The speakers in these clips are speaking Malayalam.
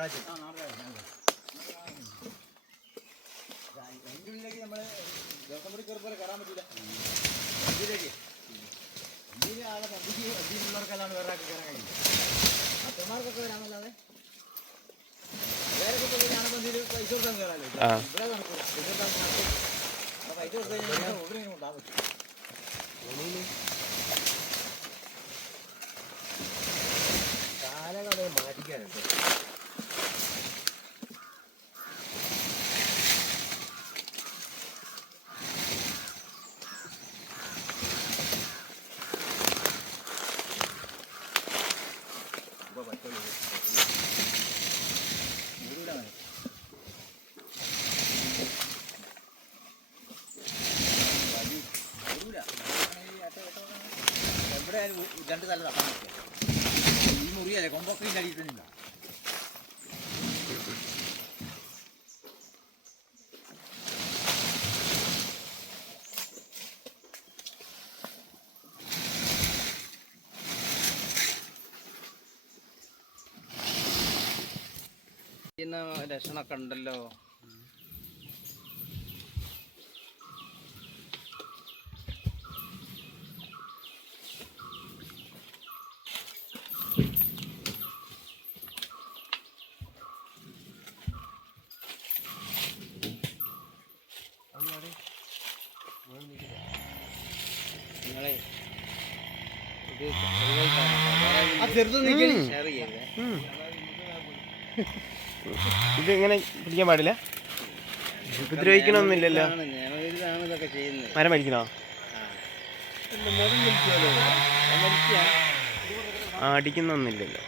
നടരാജൻ ഉള്ളിലേക്ക് നമ്മൾ ദിവസം കൂടി കയറി പോലെ കയറാൻ പറ്റില്ല. ഇതിലേക്ക് ഇതിന് ആളെ പന്തിക്ക് ഇതിനുള്ളവർക്കെല്ലാം വേറെ ആൾക്ക് കയറാൻ കഴിയില്ല അത്രമാർക്കൊക്കെ വരാമല്ലാതെ വേറെ കുട്ടികൾ പന്തിയിൽ പൈസ കൊടുക്കാൻ കയറാമല്ലോ ആ. ഇവിടെ നടക്കില്ല പൈസ കൊടുക്കാൻ നടക്കില്ല അപ്പോൾ പൈസ കൊടുത്തു കഴിഞ്ഞാൽ ഒന്നിനും ഉണ്ടാകാൻ പറ്റും. കാലങ്ങളെ മാറ്റിക്കാനുണ്ട്. രണ്ട് തല തട്ടാൻ പറ്റില്ല ഈ മുറിയല്ലേ കൊമ്പൊക്കെ ഇതിന്റെ അടിയിൽ. ലക്ഷണമൊക്കെ ഉണ്ടല്ലോ നിങ്ങളെ ഇത് ആ ചെറുത് നിൽക്കണി. ഷെയർ ചെയ്തേ ഉം. ഇത് ഇങ്ങനെ പിടിക്കാൻ പാടില്ല ഉപദ്രവിക്കണമെന്നില്ലല്ലോ മരം വലിക്കണോ ആ അടിക്കുന്നൊന്നുമില്ലല്ലോ.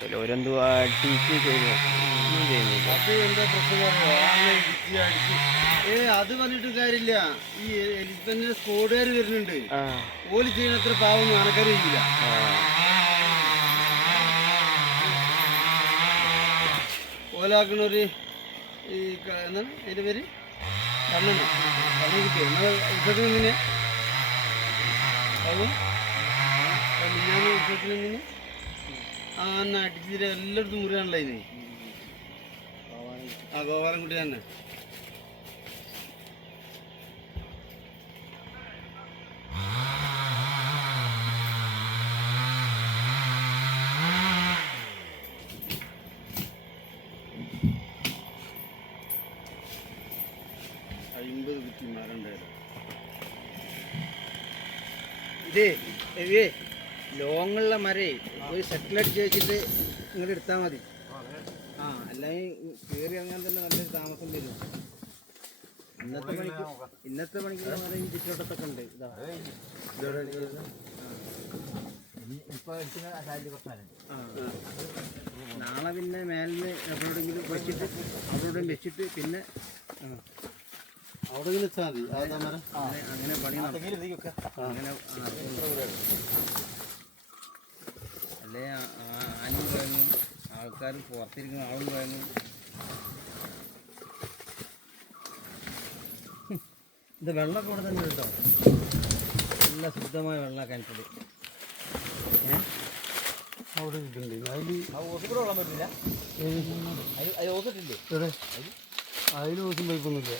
ചില ഓരെന്തോ അടിച്ച് ചെയ്യുന്നു ഒന്നും ചെയ്യുന്നില്ല. അത് എന്താ പ്രശ്നം ഏ അത് പറഞ്ഞിട്ട് കാര്യമില്ല. ഈ എലിഫന്റിന്റെ സ്കോഡുകാർ വരുന്നുണ്ട്. ഓൽ ചെയ്യുന്നത്ര പാവം അനക്കറിയില്ല ആ. ഓലാക്കണൊരു ഈ എന്താണ്? അതിന്റെ പേര്? കണ്ണനോ കണ്ണു കിട്ടിയോ ഉച്ചത്തിന് നിന്നെ അത് അടിച്ചിട്ട് എല്ലായിടത്തും മുറിയാണല്ലോ ഇനി ആ ഗോപാലൻകുട്ടി തന്നെ. അമ്പത് കുറ്റി മരം ഇത്. ലോങ്ങുള്ള മരേ ഒരു സെറ്റിൽ അടിച്ച് വെച്ചിട്ട് ഇങ്ങോട്ട് എടുത്താൽ മതി. ആ അല്ലെങ്കിൽ കയറി അങ്ങനെ തന്നെ നല്ലൊരു താമസം വരും. ഇന്നത്തെ പണിക്ക് ഇന്നത്തെ പണിക്കുള്ള മരം ചുറ്റോട്ടത്തൊക്കെ ഉണ്ട്. ഇതാ. നാളെ പിന്നെ മേലിന് എവിടെയെങ്കിലും വെച്ചിട്ട് അവിടെ വെച്ചിട്ട് പിന്നെ അവിടെ മതി. അങ്ങനെ- പണി നടത്തി അങ്ങനെ അല്ലേ? ആനയും കുഴങ്ങും ആൾക്കാർ പുറത്തിരിക്കുന്ന. ആളും കുഴങ്ങും ഇത് വെള്ളം കൂടെ തന്നെ കേട്ടോ നല്ല ശുദ്ധമായ വെള്ളം കിണറ്റിൽ അവിടെ ഇട്ടുണ്ട് അതിൽ ഓസ് വെള്ളം പറ്റില്ല ഓസിട്ടില്ലേ അതിൽ പൈപ്പൊന്നുമില്ല.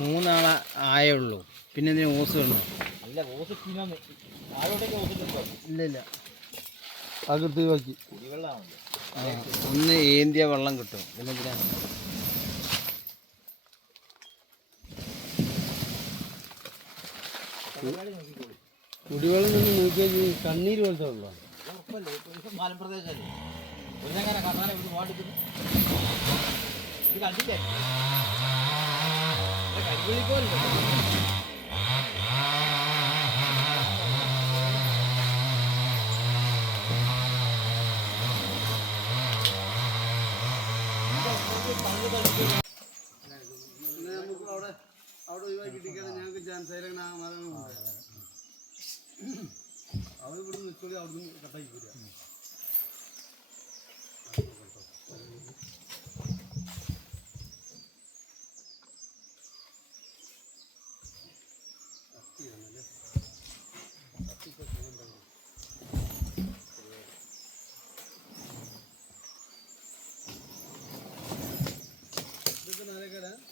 മൂന്നാളെ ആയേ ഉള്ളൂ. പിന്നെ എന്തിനാ ഓസ് വേണോ അല്ല ഓസ് ഇല്ല ഇല്ല. അകത്ത് ബാക്കി ഒന്ന് ഏന്തിയ വെള്ളം കിട്ടും. എന്തിനാ കുടിവെള്ളം നിന്ന് നോക്കിയാൽ കണ്ണീര് പോലത്തെ മലമ്പ്രദേശല്ലേ ഒന്നങ്ങനെ കർണാടക ഇവിടെ പോകാണ്ടിരിക്കുന്നു ഇത് കണ്ടില്ലേ കരിവള്ളി സൈലം നാമതാണ് അവർ ഇവിടെ നിൽക്കോളി അവിടുന്ന് കട്ടായിക്കില്ല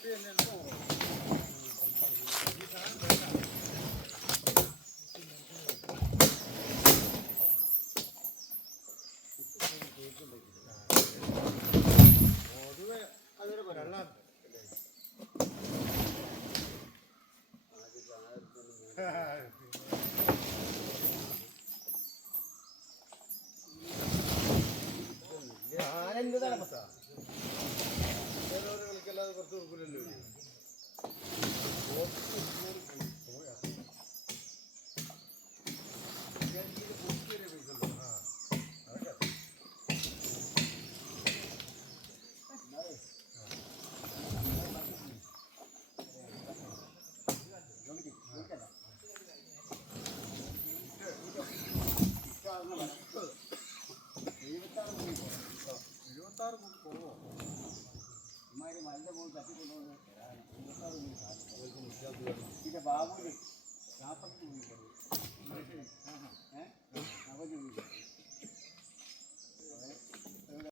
പിന്നെ പിന്നെ ബാബുവിന് നാപ്പത്തി ഏഹ് അവധി